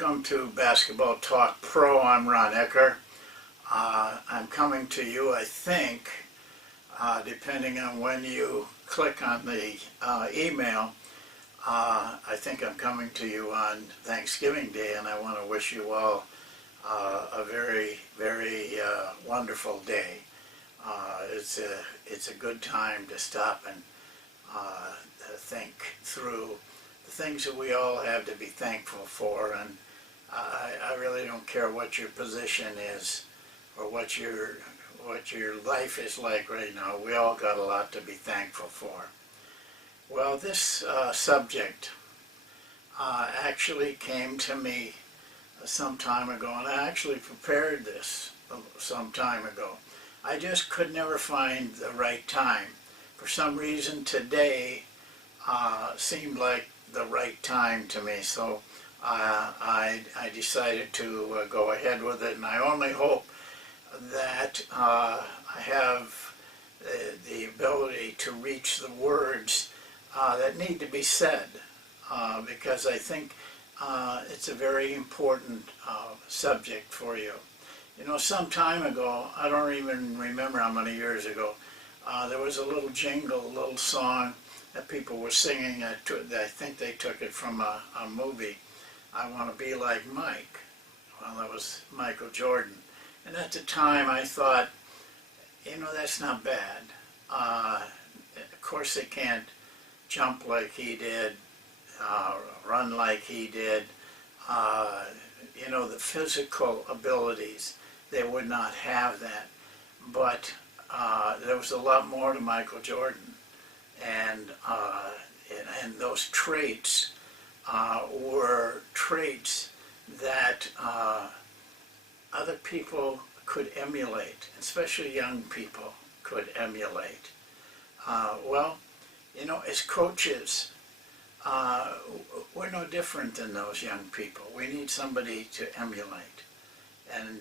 Welcome to Basketball Talk Pro. I'm Ron Ekker. I'm coming to you, I think, depending on when you click on the email, I think I'm coming to you on Thanksgiving Day, and I want to wish you all a very, very wonderful day. It's a good time to stop and think through the things that we all have to be thankful for, and I really don't care what your position is or what your life is like right now. We all got a lot to be thankful for. Well, this subject actually came to me some time ago, and I actually prepared this some time ago. I just could never find the right time. For some reason today seemed like the right time to me, so I decided to go ahead with it, and I only hope that I have the ability to reach the words that need to be said, because I think it's a very important subject for you. You know, some time ago, I don't even remember how many years ago, there was a little jingle, a little song that people were singing. I think they took it from a movie, I Want to Be Like Mike. Well, that was Michael Jordan. And at the time I thought, you know, that's not bad. Of course they can't jump like he did, run like he did. You know, the physical abilities, they would not have that. But there was a lot more to Michael Jordan. And those traits were traits that other people could emulate, especially young people could emulate. Well, you know, as coaches, we're no different than those young people. We need somebody to emulate. And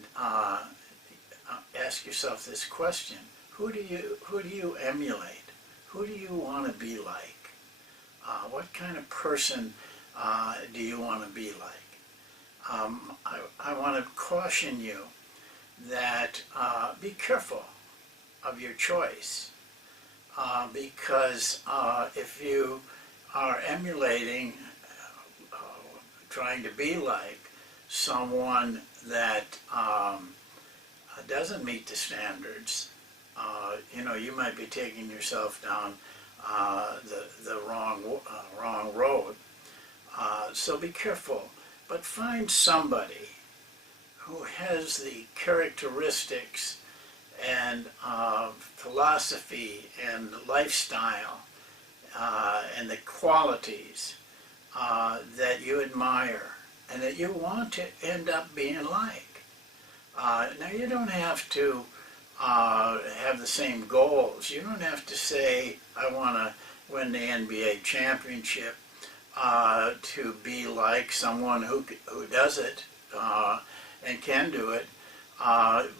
ask yourself this question: who do you emulate? Who do you want to be like? What kind of person do you want to be like? I want to caution you that be careful of your choice, because if you are emulating, trying to be like someone that doesn't meet the standards, you know, you might be taking yourself down the wrong road. So be careful, but find somebody who has the characteristics and philosophy and lifestyle and the qualities that you admire and that you want to end up being like. Now, you don't have to have the same goals. You don't have to say, I want to win the NBA championship to be like someone who does it and can do it.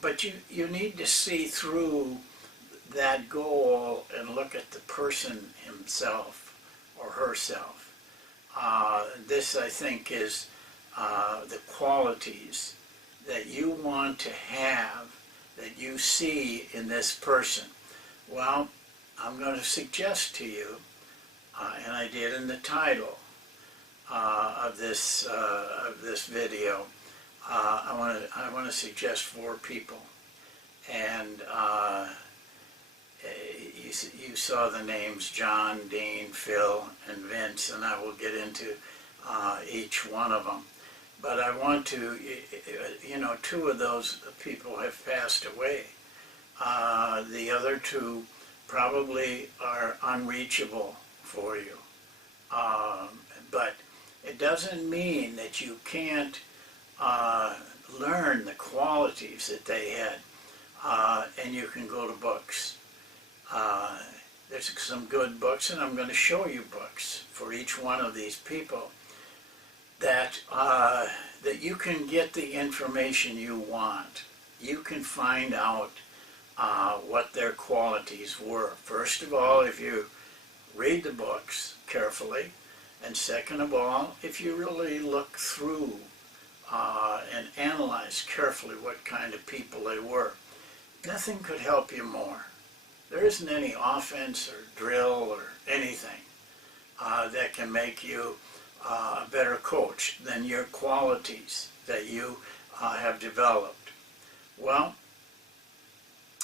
But you need to see through that goal and look at the person himself or herself. This, I think, is the qualities that you want to have, that you see in this person. Well, I'm going to suggest to you, and I did in the title of this video, I want to suggest 4 people, and you saw the names John, Dean, Phil, and Vince, and I will get into each one of them. But I want to, you know, 2 of those people have passed away. The other 2 probably are unreachable for you. But it doesn't mean that you can't learn the qualities that they had, and you can go to books. There's some good books, and I'm going to show you books for each one of these people that you can get the information you want. You can find out what their qualities were. First of all, if you read the books carefully, and second of all, if you really look through and analyzed carefully what kind of people they were. Nothing could help you more. There isn't any offense or drill or anything that can make you a better coach than your qualities that you have developed. Well,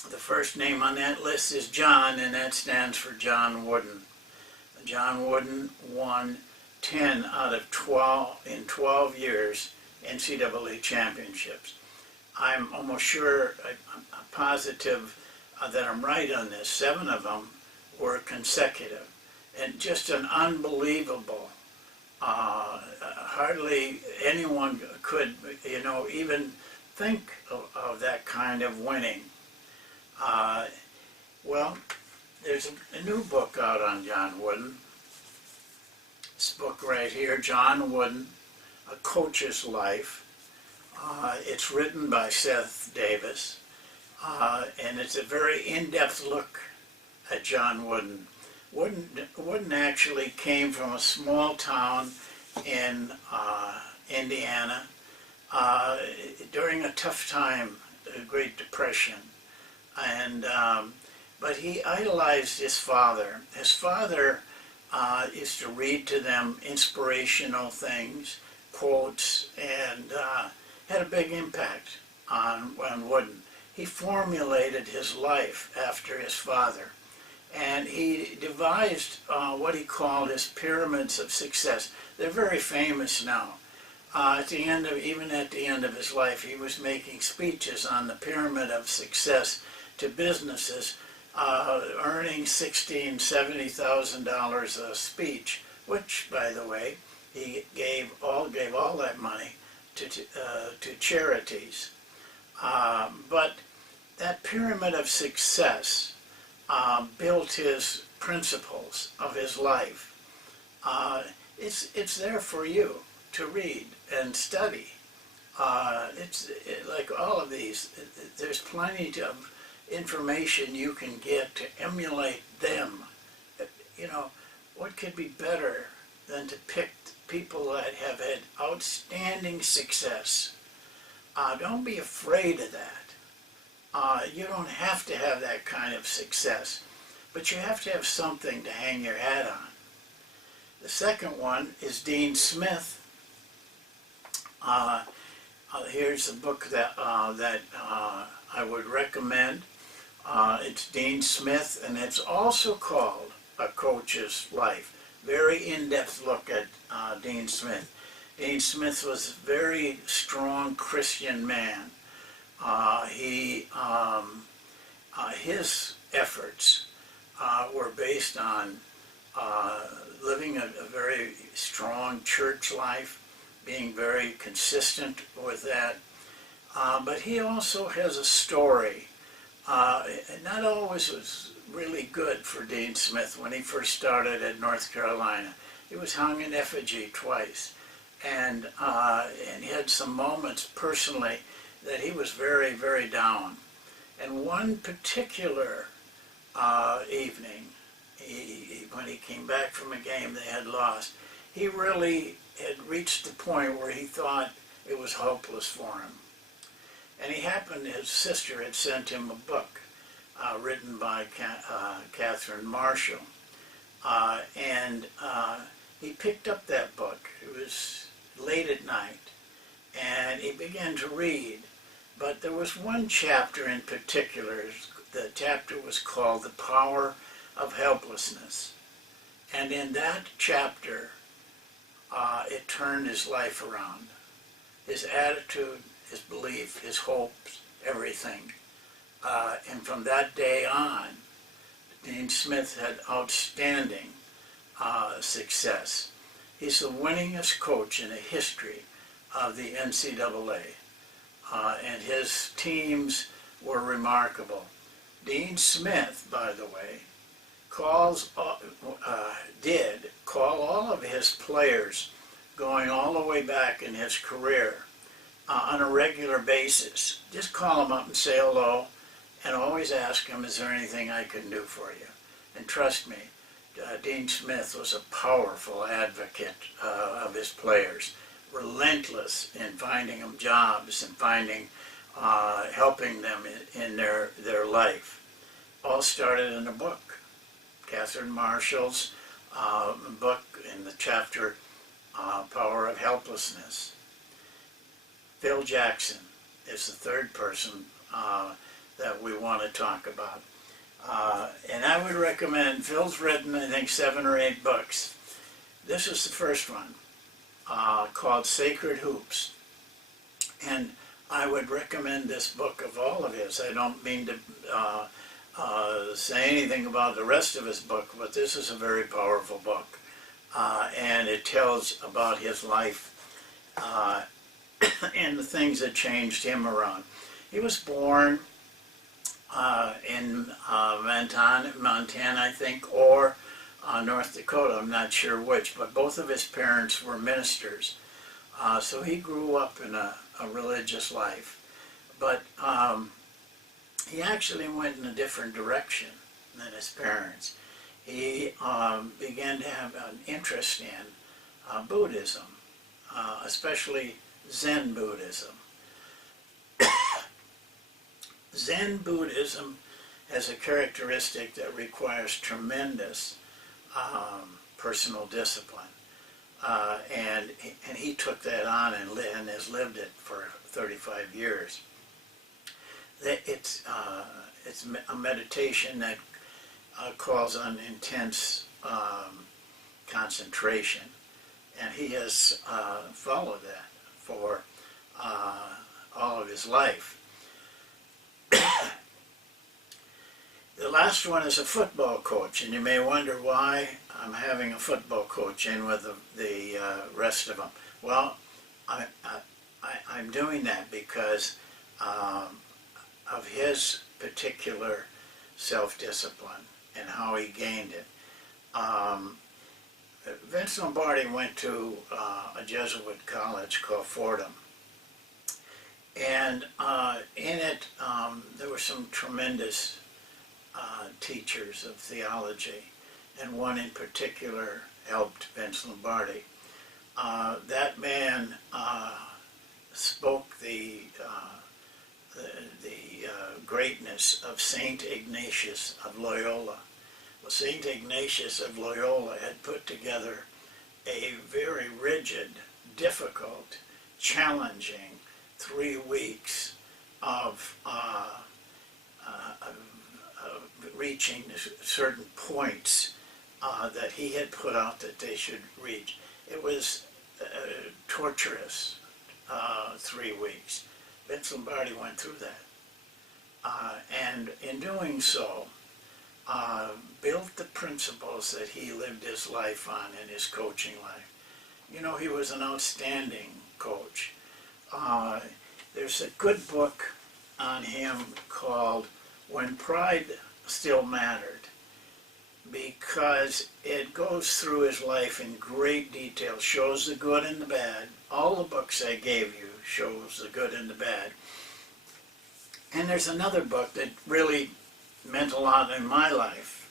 the first name on that list is John, and that stands for John Wooden. John Wooden won 10 out of 12 in 12 years NCAA championships. I'm almost sure, I'm positive that I'm right on this. 7 of them were consecutive, and just an unbelievable. Hardly anyone could, even think of that kind of winning. Well, there's a new book out on John Wooden. This book right here, John Wooden, A Coach's Life. It's written by Seth Davis, and it's a very in-depth look at John Wooden. Wooden actually came from a small town in Indiana during a tough time, the Great Depression, and but he idolized his father. His father used to read to them inspirational things, quotes, and had a big impact on Wooden. He formulated his life after his father, and he devised what he called his pyramids of success. They're very famous now. Even at the end of his life, he was making speeches on the pyramid of success to businesses earning $60,000 and $70,000 a speech, which, by the way, he gave all that money to charities. But that pyramid of success built his principles of his life. It's there for you to read and study. Like all of these, there's plenty of information you can get to emulate them. What could be better than to pick people that have had outstanding success? Don't be afraid of that. You don't have to have that kind of success, but you have to have something to hang your hat on. The second one is Dean Smith. Here's a book that I would recommend. It's Dean Smith, and it's also called A Coach's Life. Very in-depth look at Dean Smith. Dean Smith was a very strong Christian man. His efforts were based on living a very strong church life, being very consistent with that. But he also has a story. Not always was really good for Dean Smith when he first started at North Carolina. He was hung in effigy twice, and he had some moments personally that he was very, very down. And one particular evening, when he came back from a game they had lost, he really had reached the point where he thought it was hopeless for him. And his sister had sent him a book written by Catherine Marshall. And he picked up that book. It was late at night, and he began to read. But there was one chapter in particular. The chapter was called The Power of Helplessness. And in that chapter, it turned his life around. His attitude, his belief, his hopes, everything. And from that day on, Dean Smith had outstanding success. He's the winningest coach in the history of the NCAA. And his teams were remarkable. Dean Smith, by the way, did call all of his players going all the way back in his career on a regular basis. Just call them up and say hello, and always ask them, is there anything I can do for you? And trust me, Dean Smith was a powerful advocate of his players. relentless in finding them jobs and helping them in their life. All started in a book. Catherine Marshall's book in the chapter Power of Helplessness. Phil Jackson is the third person that we want to talk about. And I would recommend, Phil's written I think 7 or 8 books. This is the first one called Sacred Hoops. And I would recommend this book of all of his. I don't mean to say anything about the rest of his book, but this is a very powerful book. And it tells about his life and the things that changed him around. He was born in Montana, I think, or North Dakota, I'm not sure which, but both of his parents were ministers. So he grew up in a religious life. But he actually went in a different direction than his parents. He began to have an interest in Buddhism, especially Zen Buddhism. Zen Buddhism has a characteristic that requires tremendous personal discipline. And he took that on and has lived it for 35 years. It's a meditation that calls on intense concentration, and he has followed that for all of his life. The last one is a football coach, and you may wonder why I'm having a football coach in with the rest of them. Well, I'm doing that because of his particular self-discipline and how he gained it. Vince Lombardi went to a Jesuit college called Fordham. And in it, there were some tremendous teachers of theology, and one in particular helped Vince Lombardi. That man spoke the greatness of Saint Ignatius of Loyola. Well, Saint Ignatius of Loyola had put together a very rigid, difficult, challenging 3 weeks of reaching certain points that he had put out that they should reach. It was torturous 3 weeks. Vince Lombardi went through that. And in doing so, built the principles that he lived his life on in his coaching life. You know, he was an outstanding coach. There's a good book on him called When Pride Still Mattered, because it goes through his life in great detail, shows the good and the bad. All the books I gave you shows the good and the bad. And there's another book that really meant a lot in my life.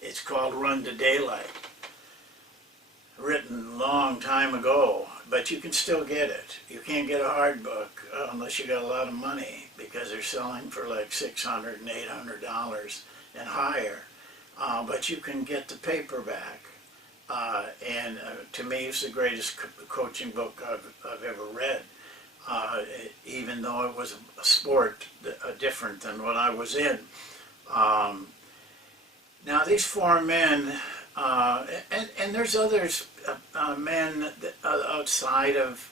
It's called Run to Daylight, written a long time ago, but you can still get it. You can't get a hard book unless you got a lot of money, because they're selling for like $600 and $800 and higher. But you can get the paperback. And to me, it's the greatest coaching book I've ever read, even though it was a sport different than what I was in. Now, these 4 men, and there's others, men outside of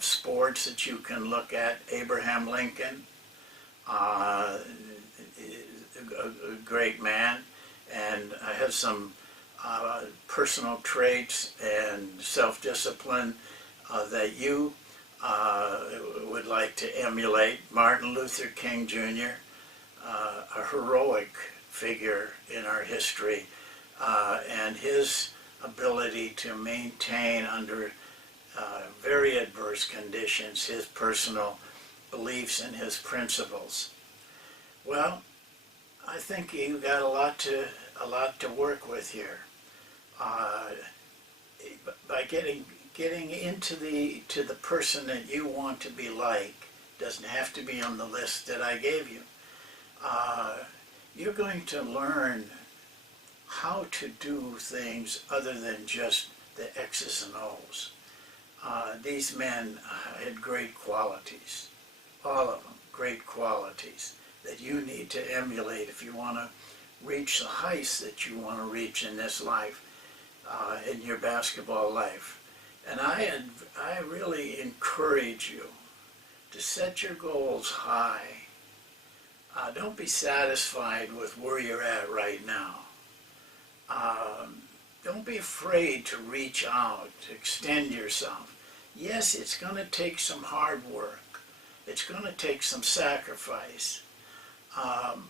sports that you can look at. Abraham Lincoln, a great man, and I have some personal traits and self-discipline that you would like to emulate. Martin Luther King Jr., a heroic figure in our history, and his ability to maintain under very adverse conditions his personal beliefs and his principles. Well, I think you got a lot to work with here. By getting getting into to the person that you want to be like. Doesn't have to be on the list that I gave you. You're going to learn how to do things other than just the X's and O's. These men had great qualities, all of them, great qualities that you need to emulate if you want to reach the heights that you want to reach in this life, in your basketball life. And I really encourage you to set your goals high. Don't be satisfied with where you're at right now. Don't be afraid to reach out, to extend yourself. Yes, it's going to take some hard work. It's going to take some sacrifice.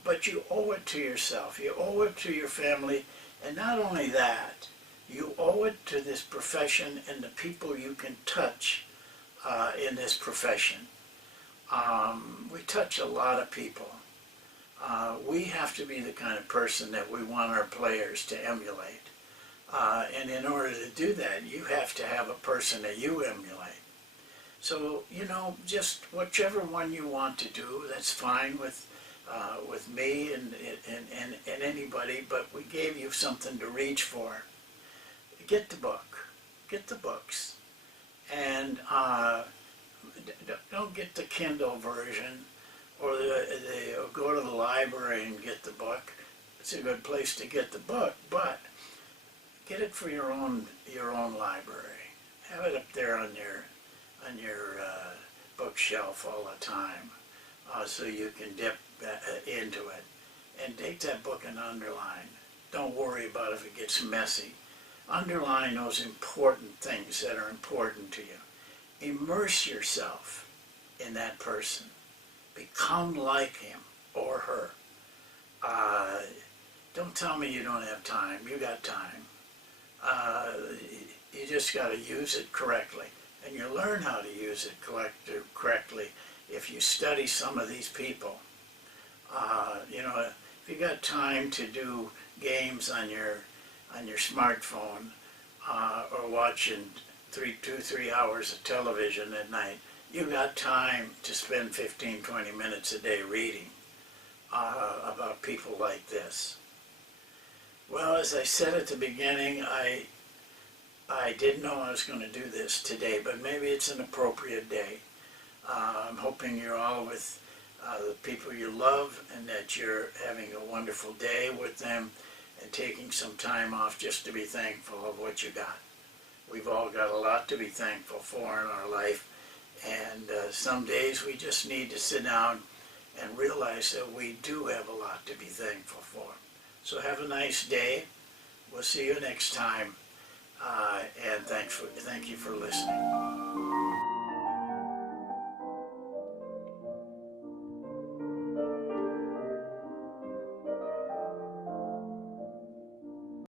But you owe it to yourself. You owe it to your family. And not only that, you owe it to this profession and the people you can touch in this profession. We touch a lot of people. We have to be the kind of person that we want our players to emulate. And in order to do that, you have to have a person that you emulate. So, you know, just whichever one you want to do, that's fine with me and anybody, but we gave you something to reach for. Get the book. Get the books. And don't get the Kindle version, or go to the library and get the book. It's a good place to get the book, but get it for your own library. Have it up there on your bookshelf all the time, so you can dip into it. And take that book and underline. Don't worry about if it gets messy. Underline those important things that are important to you. Immerse yourself in that person. Become like him or her. Don't tell me you don't have time. You got time. You just got to use it correctly. And you learn how to use it correctly if you study some of these people. You know, if you got time to do games on your smartphone, or watching 2-3 hours of television at night, you got time to spend 15-20 minutes a day reading about people like this. Well, as I said at the beginning, I didn't know I was going to do this today, but maybe it's an appropriate day. I'm hoping you're all with the people you love, and that you're having a wonderful day with them and taking some time off just to be thankful of what you got. We've all got a lot to be thankful for in our life, and some days we just need to sit down and realize that we do have a lot to be thankful for. So have a nice day. We'll see you next time, and thank you for listening.